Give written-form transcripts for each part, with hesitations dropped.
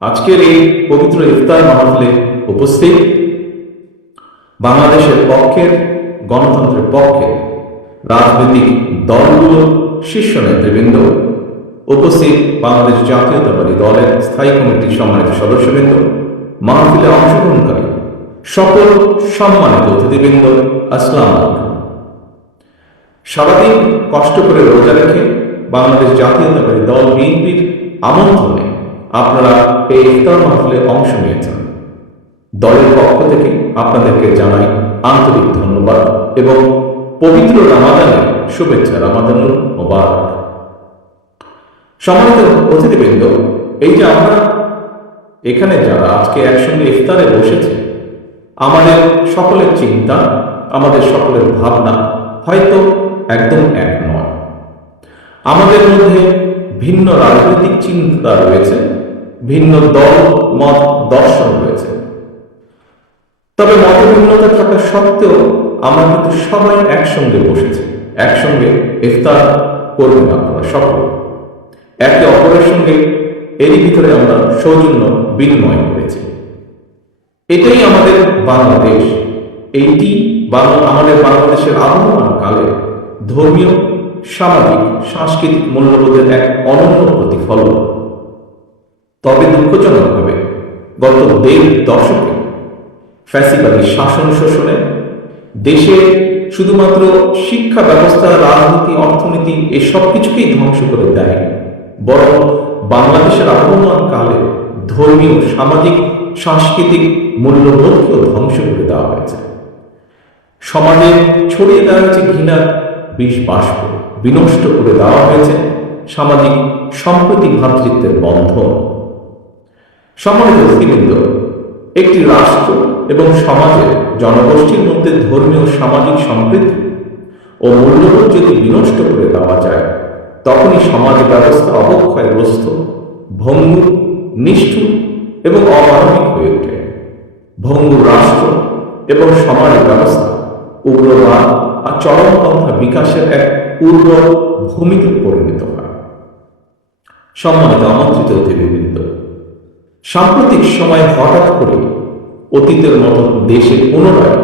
আজকের এই পবিত্র ইফতার মাহফিলে উপস্থিত বাংলাদেশের পক্ষের, গণতন্ত্রের পক্ষের রাজনৈতিক দলগুলোর শীর্ষ নেতৃবৃন্দ, উপস্থিত বাংলাদেশ জাতীয়তাবাদী দলের স্থায়ী কমিটির সম্মানিত সদস্যবৃন্দ, মাহফিলে অংশগ্রহণকারী সকল সম্মানিত অতিথিবৃন্দ, আসসালামু আলাইকুম। সারাদিন কষ্ট করে রোজা রেখে বাংলাদেশ জাতীয়তাবাদী দল বিএনপির আমন্ত্রণে আপনারা এই ইফতার মাহফিলে অংশ নিয়েছেন। দলের পক্ষ থেকে আপনাদেরকে জানাই আন্তরিক ধন্যবাদ এবং পবিত্র রামাদানের শুভেচ্ছা, রামাদানুল মোবারক। সম্মানিত অতিথিবৃন্দ, এই যে আমরা এখানে যারা আজকে একসঙ্গে ইফতারে বসেছে, আমাদের সকলের চিন্তা, আমাদের সকলের ভাবনা হয়তো একদম এক নয়। আমাদের মধ্যে ভিন্ন রাজনৈতিক চিন্তা রয়েছে, ভিন্ন দল মত দর্শন রয়েছে। তবে মতভিন্নতা থাকা সত্ত্বেও আমরা কিন্তু সবাই একসঙ্গে বসেছি, একসঙ্গে ইফতার করবেন আপনারা সকলে। একে অপরের সঙ্গে এরই ভিতরে আমরা সৌজন্য বিনিময় করেছি। এটাই আমাদের বাংলাদেশ, এইটি আমাদের বাংলাদেশের আবহমান কালে ধর্মীয়, সামাজিক, সাংস্কৃতিক মূল্যবোধের এক অনন্য প্রতিফলন। তবে দুঃখজনকভাবে গত 1.5 দশকে ফ্যাসিবাদী শাসন শোষণে দেশে শুধুমাত্র শিক্ষা ব্যবস্থা, রাজনীতি, অর্থনীতি এসব কিছুকেই ধ্বংস করে দেয়, বরং বাংলাদেশের আবহমান কালে ধর্মীয়, সামাজিক, সাংস্কৃতিক মূল্যবোধকেও ধ্বংস করে দেওয়া হয়েছে। সমাজে ছড়িয়ে দেওয়া হয়েছে ঘৃণার বিষ বাষ্প, বিনষ্ট করে দেওয়া হয়েছে সামাজিক সম্প্রীতি, ভ্রাতৃত্বের বন্ধন। সম্মানিত অতিথিবৃন্দ, একটি রাষ্ট্র এবং সমাজের জনগোষ্ঠীর মধ্যে ধর্মীয়, সামাজিক সম্প্রীতি ও মূল্যবোধ যদি বিনষ্ট করে দেওয়া যায়, তখনই সমাজ ব্যবস্থা অবক্ষয়গ্রস্ত, ভঙ্গুর, নিষ্ঠুর এবং অমানবিক হয়ে ওঠে। ভঙ্গুর রাষ্ট্র এবং সমাজ ব্যবস্থা উগ্রবাদ আর চরমপন্থা বিকাশের এক উর্বর ভূমিতে পরিণত হয়। সম্মানিত আমন্ত্রিত অতিথিবৃন্দ, সাম্প্রতিক সময়ে হঠাৎ করে অতীতের মতো দেশে পুনরায়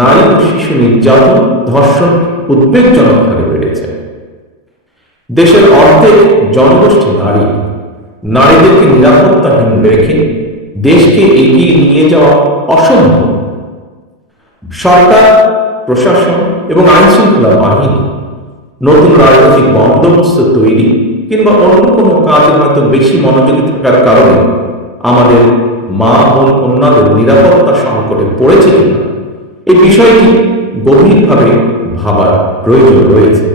নারী ও শিশু নির্যাতন, ধর্ষণ উদ্বেগজনক হারে বেড়েছে। দেশের অর্ধেক জনগোষ্ঠী নারী। নারীদেরকে নিরাপত্তাহীন রেখে দেশকে এগিয়ে নিয়ে যাওয়া অসম্ভব। সরকার, প্রশাসন এবং আইনশৃঙ্খলা বাহিনী নতুন রাজনৈতিক বন্দোবস্ত তৈরি কিংবা অন্য কোনো কাজে হয়তো বেশি মনোযোগী থাকার কারণে আমাদের মা বোন কন্যাদের নিরাপত্তা সংকটে পড়েছে কিনা, এই বিষয়টি গভীরভাবে ভাবার প্রয়োজন রয়েছে।